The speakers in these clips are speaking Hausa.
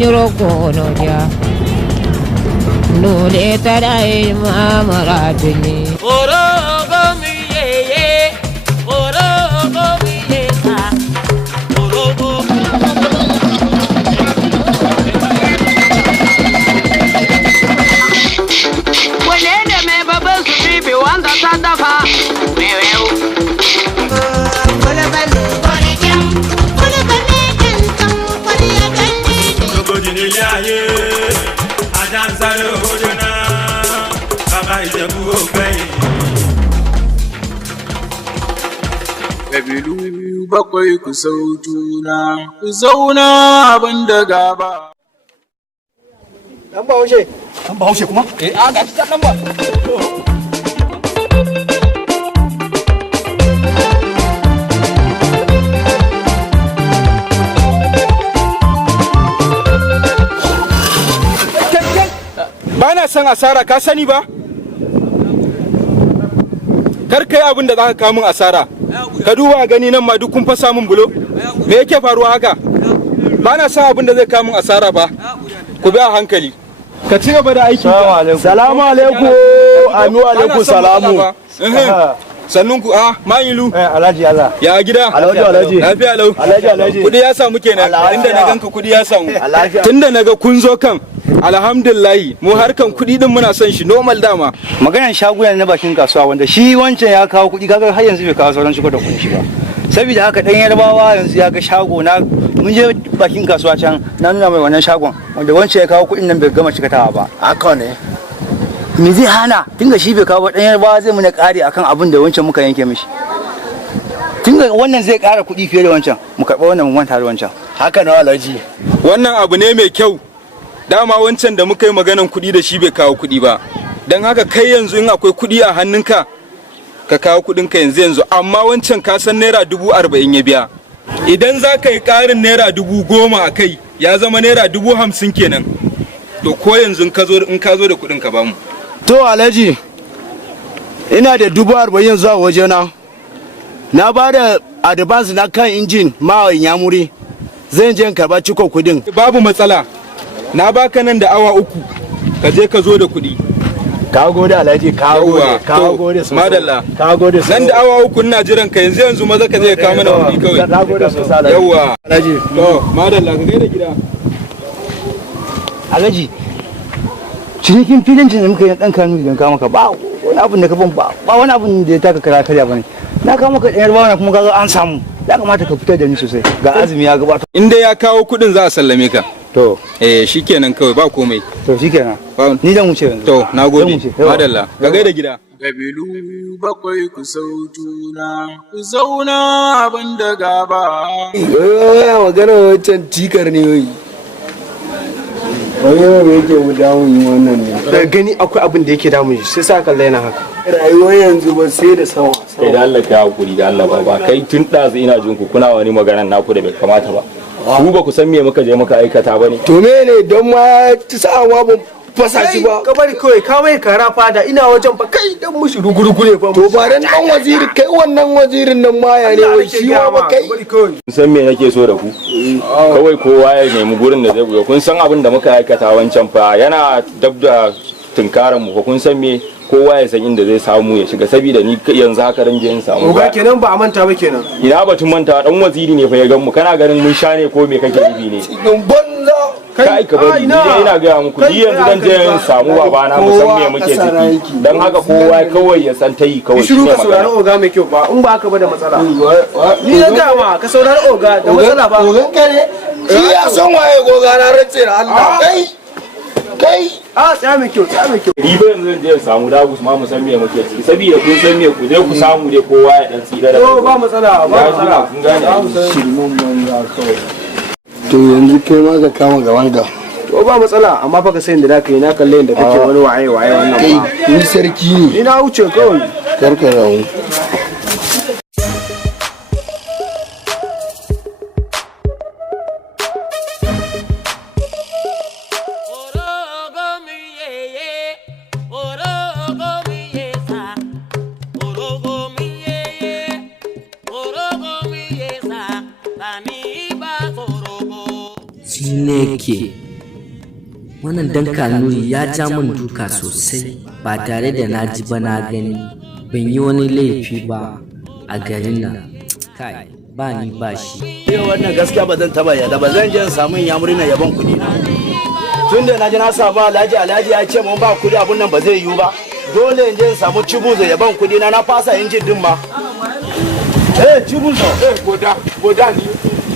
nyuroko no dia no de tarai mamaratini oro gomi ye oro gomi ye sa oro gomi wanene me baba su bibi wanda ta dafa mewewu nílé ayé ajá ń sáré ojú náà bàbá Ìjẹ̀bú ò gbẹ̀yìn. Kabilu bakwai ku sau juna, ku zauna abin da gaba. Dan Bahaushe. Dan Bahaushe kuma? Ga shi dan ba. Ba na son asara, ka sani ba? Kar kai abin da za ka kawo min asara. Ka duba gani nan ma duk kun fasa min bulo. Me yake faruwa haka? Ba na son abin da zai kawo min asara ba. Ku bi a hankali. Ka ci gaba da aikin ka. Salamu alaikum. Amin alaikum salamu. Sannun ku Mayilu. Alhaji Allah. Ya gida? Alhaji. Lafiya lau. Alhaji. Kudi ya samu kenan. Inda na ganka kudi ya samu. Tunda na ga kun zo kan. Alhamdulillahi mu harkan kuɗi din muna son shi normal dama. Maganar shagunan na bakin kasuwa wanda shi wancan ya kawo kuɗi kaga har yanzu bai kawo sauran shigo da kuɗin shi ba. Saboda haka dan Yarbawa yanzu ya ga shago na mun je bakin kasuwa can na nuna mai wannan shagon wanda wancan ya kawo kuɗin nan bai gama cikatawa ba. Haka ne. Me zai hana tunda shi bai kawo dan Yarbawa zai muna ƙari akan abin da wancan muka yanke mishi. Tunda wannan zai ƙara kuɗi fiye da wancan mu karɓa wannan mu manta da wancan. Haka na Alhaji. Wannan abu ne mai kyau. Dama wancan da muka yi maganan kuɗi da shi bai kawo kuɗi ba. Don haka kai yanzu in akwai kuɗi a hannunka ka kawo kuɗinka yanzu amma wancan ka san naira 40,000 ya biya. Idan za ka yi ƙarin naira 10,000 a kai ya zama naira 50,000 kenan. To ko yanzu in ka zo da kuɗin ka bamu. To Alhaji ina da 40,000 zuwa wajena. Na ba da advance na kan injin ma Yamuri. Zan je in karba ciko kuɗin. Babu matsala. Na baka nan da awa 3 ka je ka zo da kuɗi. Ka gode Alhaji, ka gode sosai. Madalla. Ka gode sosai. Nan da awa 3 ina jiran ka yanzu maza ka je ka kawo mana kuɗi kawai. Ka gode sosai Alhaji. Yawwa. Alhaji. To madalla ka gaida gida. Alhaji. Cinikin filin da muka yi dan kanu idan ka maka ba wani abin da ka ban ba wani abin da ya taka kara karya bane. Na kawo maka ɗan Yarbawa kuma kaga an samu. Ya kamata ka fitar da ni sosai. Ga azumi ya gabata. In dai ya kawo kuɗin za a sallame ka. To. Shikenan kawai ba komai. To shikenan. Ni zan wuce yanzu. To nagode. Madalla. Ka gaida gida. Kabilu bakwai ku sau juna, ku zauna abin da gaba. Ya magana wancan tikar ne wai. Wani yau yake mu damun wannan ne. Daga gani akwai abin da yake damun shi sai sa kalla yana haka. Rayuwar yanzu ba sai da sawa. Kai da Allah ka hakuri da Allah ba kai tun ɗazu ina jin ku kuna wani maganar naku da bai kamata ba. Ku ba ku san me muka je muka aikata ba ne. To me ne don ma ta sa'awa ban fasa shi ba. Ka bari kawai ka mai kara fada ina wajen fa kai dan mushi rugurugu ne fa. To ba dan waziri kai wannan wazirin nan maya ne wai shi ba kai. Kun san me nake so da ku? Kawai kowa ya nemi gurin da zai buga. Kun san abin da muka aikata wancan fa yana dab da tunkaran mu fa kun san me kowa ya san inda zai samu ya shiga saboda ni yanzu haka ran in samu ba kenan ba a manta ba kenan ina batun manta dan waziri ne fa ya gan mu kana ganin mun sha ne ko me kake nufi ne cikin banza kai ka bari ni dai ina ga muku ni yanzu dan je in samu babana mu san me muke ciki dan haka kowa kawai ya san tayi kawai shiru ka saurari oga mai kyau ba in ba haka ba da matsala ni na ga ma ka saurari oga da matsala ba ogan kare shi ya san waye goga na race da Allah kai tsaya mai kyau ni ba yanzu je samu dagus ma mu san me muke ciki saboda kun san me ku je ku samu dai kowa ya dan tsira da ba matsala kun gane shirmun banza kawai to yanzu kai ma ka kama gaban ga to ba matsala amma fa ka sayin da zaka yi na kalle inda kake wani waye wannan kai ni sarki ne ni na wuce kawai karkarawo Chineke wannan dan kanuri ya ja min duka sosai ba tare da na ji ba na gani, ban yi wani laifi ba a garin nan. Kai, ba ni ba shi. Yau wannan gaskiya ba zan taba yada ba, zan je in samu yamuri na yaban kuɗi na. Tun da na ji na samu alhaji ya ce mun ba kuɗi abun nan ba zai yiwu ba. Dole in je in samu cibuzo yaban kuɗi na fasa injin din ma. Cibuzo. Boda ni.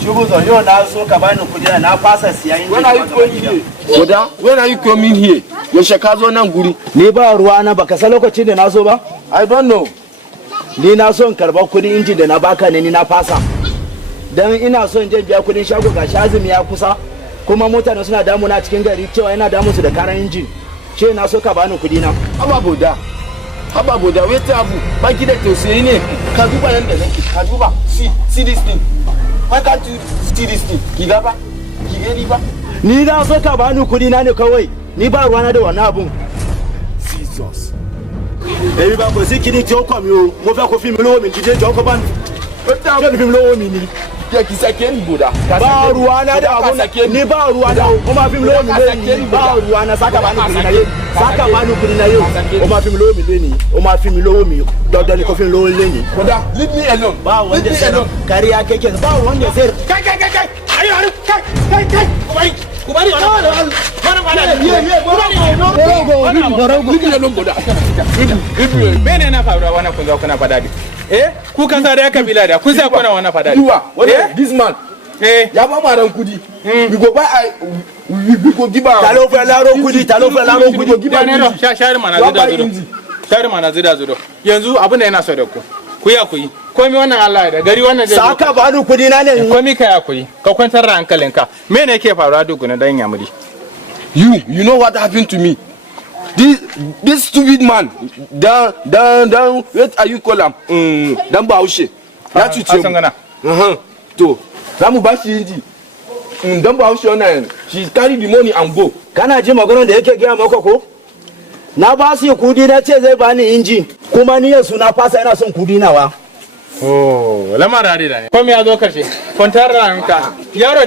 Cibuzo yau na so ka bani kuɗi na fasa siya injin. When are you going here? Boda, when are you coming here? Yaushe ka zo nan guri? Ni ba ruwa na baka san lokacin da na zo ba? I don't know. Ni na son karɓar kuɗin injin da na baka ne ni na fasa. Dan ina son je biya kuɗin shago ga azumi ya kusa. Kuma mutane suna damuna cikin gari cewa yana damun su da karan injin. Ce na so ka bani kuɗi na. Haba boda, wai ta abu baki da tausayi ne. Ka duba nan da nake, ka duba. See this thing. Why can't you see this thing? Ki ga ba? Ki gani ba? Ni na so ka bani kuɗi na ne kawai. Ni ba ruwana da wannan abun. Jesus. Èmi bá kò sí kíní tí ó kọ̀ mí o, mo fẹ́ kó fi mi lówó mi jíjẹ́ jọ kó bá mi. Ó fi mi lówó mi ni. Ki sake ni boda. Ba ruwana da abun ni ba ruwana o ma fi mi lówó mi lẹ́yìn. Ba ruwana saka bani kuɗi na yau. Saka bani kuɗi na yau. O ma fi mi lówó mi lẹ́yìn. O ma fi mi lówó mi dandan ni kó fi mi lówó lẹ́yìn. Boda, leave me alone. Ba wanda sai kariya kake ba wanda sai. Kai. Ayo kai. Kubari wannan. Mene na faruwa wannan kun zo kuna fada ku kan sa da kabila da kun sa kuna wannan fada this man ya ba mu ran kudi we go buy we go give am talo fa laro kudi go give am shari mana zida zudo yanzu abin da yana so da ku ya ku yi komai wannan Allah da gari wannan zai saka ba ni kudi na ne komai ka ya ku yi ka kwantar da hankalinka me ne yake faruwa duguna dan yamuri you know what happened to me. This stupid man, dan what are you call him? Dan Bahaushe. Ya cuce mu. To, zamu ba shi inji. Dan Bahaushe wannan, she carry the money and go. Kana ji maganar da yake gaya maka ko? Na ba su kudi na ce zai bani inji, kuma ni yanzu na fasa ina son kudi nawa. Oh, lamar da ne. Komai ya zo karshe. Kwantar ranka. Yaro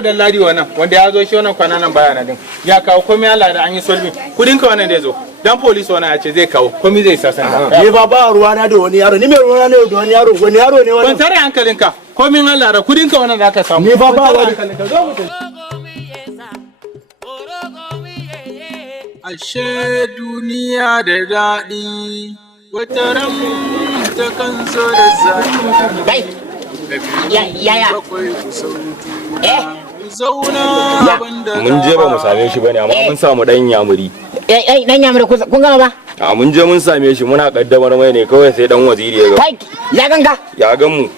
da ladi wannan wanda ya zo shi wannan kwana nan baya na din. Ya kawo komai Allah da an yi solving. Kudin ka wannan da zo. Dan police wannan ya ce zai kawo. Komai zai sasanta. Ni ba ruwa na da wani yaro. Ni mai ruwa na da wani yaro. Wani yaro ne wannan. Kwantar hankalinka. Komai Allah da kudin ka wannan zaka samu. Ni ba wani. Zo mu tafi. Ashe duniya da daɗi. Wata ran ta kan zo da zafi. Kai, yaya? Zauna mun je ba mu same shi bane amma mun samu dan yamuri. Dan yamuri kun gama ba? A mun je mun same shi muna kaddamar mai ne kawai sai dan waziri ya ga. Kai, ya ganka? Ya gan mu.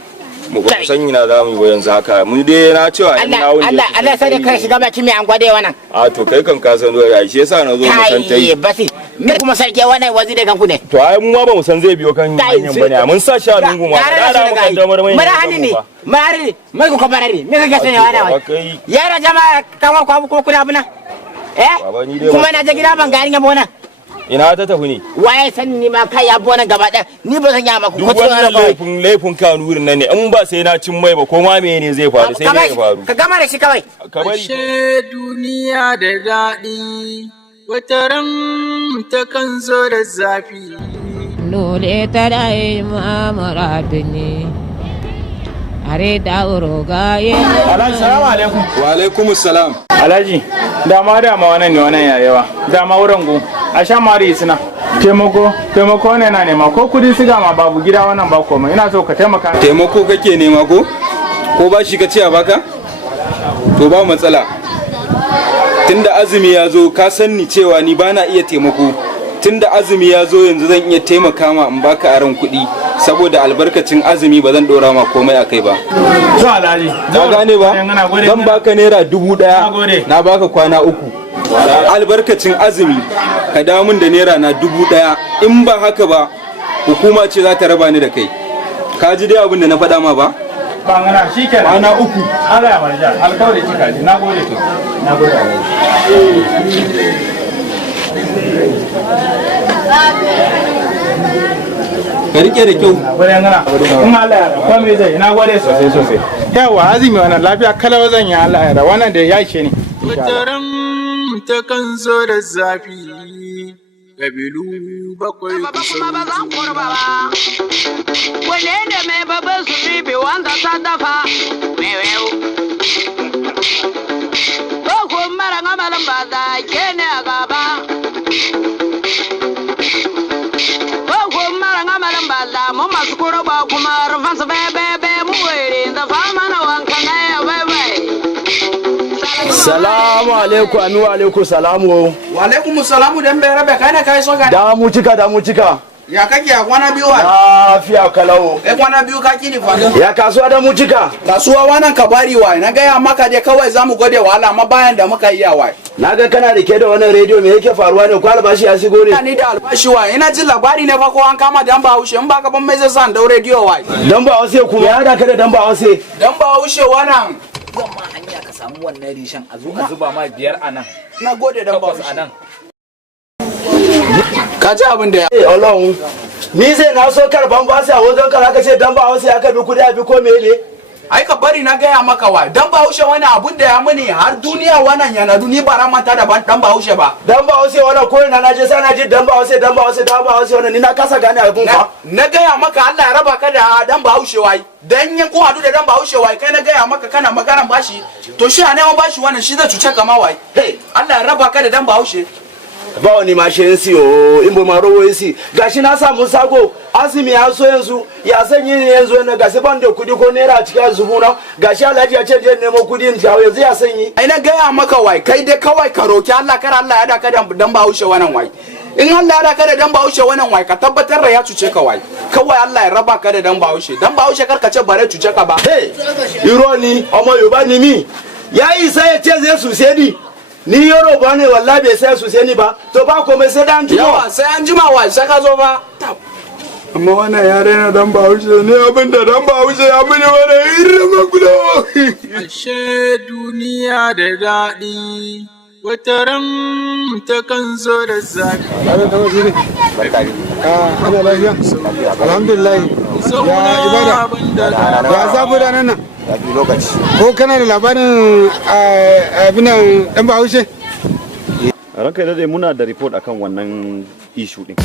Mu ba san ina za mu yi yanzu haka. Mun dai na cewa ina wuni. Allah sai da kai shiga baki mai angwade wannan. A to kai kan ka san ya shi yasa na zo mu san tai. Kai basi. Me kuma sarki wannan waziri kan ku ne? To ai mu ma ba mu san zai biyo kan hanyar bane. Mun sa sha lungu ma. Da mu kaddamar mai. Mara hani ne. Mari, mai ku kabarari. Me kake sanya wannan wai? Yara jama'a kamar ku ko kuna abuna? Kuma na je gida ban garin yabo nan. Ina ta tafi ne waye san ni ma kai abu wannan gaba ɗaya ni ba zan yi maku ko wannan laifin kanurin nan ne in ba sai na cin mai ba ko ma ne zai faru sai dai ya faru ka gama da shi kawai ashe duniya da daɗi wata ran ta kan zo da zafi dole ta dai mamuradini are da uroga ye Alhaji salamu alaikum wa alaikum salam Alhaji dama wannan ne wannan yayewa dama wurin go a sha mari suna taimako ne na nema ko kudi siga ma babu gida wannan ba komai ina so ka taimaka taimako kake nema ko ba shi ka ce a baka to ba matsala tunda azumi ya zo ka san ni cewa ni bana iya taimako tunda azumi ya zo yanzu zan iya taimaka ma in baka aron kuɗi saboda albarkacin azumi ba zan dora ma komai a kai ba to Alhaji ka gane ba zan baka naira 1000 na baka kwana 3 albarkacin azumi ka dawo min da naira na 1000 in ba haka ba hukuma ce za ta raba ni da kai ka ji dai abin da na faɗa ma ba bangana shikenan kwana 3 Allah ya marja alƙawari kika ji nagode to nagode ka rike da kyau in Allah ya rafa me zai na gode sosai yawa azumi wannan lafiya kalawa zan yi Allah ya rafa wannan da ya ishe ni wataran takan zo da zafi, ƙabilu bakwai kuma ba zan kurba ba. Wane da mai babban su ribe wanda ta dafa mewewu. Ko mara ngamalin ba za ke ne a gaba. Ko mara ngamalin ba za mu masu kurba kuma rufansu bebe mu were da fama na wankan ya bai. Salamu alaikum, anu alaikum salamu. Wa alaikum salamu dan bai rabe kai ne kai so ga. Da mu cika. Ya kake a kwana biyu wa? Lafiya kalau. Kwana biyu ka kini fa. Ya kasuwa da mu cika. Kasuwa wannan ka bari wa. Na ga ya maka dai kawai zamu gode wa Allah amma bayan da muka yi wa. Na ga kana rike da wannan rediyo me yake faruwa ne ko albashi ya shigo ne? Ni da albashi wa. Ina jin labari ne fa ko an kama dan Bahaushe in ba ka ban mai zai san da rediyo wa. Dan Bahaushe kuma ya da ka da dan Bahaushe. Dan Bahaushe wannan. Zan ma hanya ka samu wannan rishan a zo a zuba ma 5 a nan. Na gode dan Bahaushe a nan. Ka ji abin da ya. Ọlọ́run. Ni sai na so karban basi a wajen ka zaka ce dan Bahaushe aka bi kudi a bi ko mele? Ai ka bari na gaya maka wa. Dan Bahaushe wani abun da ya muni har duniya wannan yana duni ba ramanta da dan Bahaushe ba. Dan Bahaushe wannan ko ina na je sai na ji dan Bahaushe wannan ni na kasa gane abun fa. Na gaya maka Allah ya raba ka da dan Bahaushe wai. Dan yin ko hadu da dan Bahaushe wai kai na gaya maka kana magaran bashi. To shi a neman bashi wannan shi zai cuce ka ma wai. Allah ya raba ka da dan Bahaushe. Ba wani mashin siyo in bo maro si gashi na samu sago azumi ya so yanzu ya san yin yanzu na gashi ban da kudi ko naira cikin zubuna gashi Alhaji ya ce je nemo kudi in jawo yanzu ya san yi ai na gaya maka wai kai dai kawai ka roki Allah kar Allah ya daka da dan Bahaushe wannan wai in Allah ya daka da dan Bahaushe wannan wai ka tabbatar da ya cuce ka wai kawai Allah ya raba ka da dan Bahaushe kar ka ce bare cuce ka ba ironi ọmọ Yorùbá ni mi ya isa ya ce zai suse ni Yoruba ne wallahi bai sai suse ni ba to ba komai sai dan juma yawa sai an jima wai sai ka zo ba amma wannan yare na dan Bahaushe ne abinda dan Bahaushe ya mini wani irin magudo. Ashe duniya da daɗi wata ran ta kan zo da zafi. Ana lafiya? Alhamdulillah. Ya ibada. Ya zafi ranar nan. lokaci. Ko kana da labarin abinan dan Bahaushe? Ranka da dai muna da report akan wannan issue din.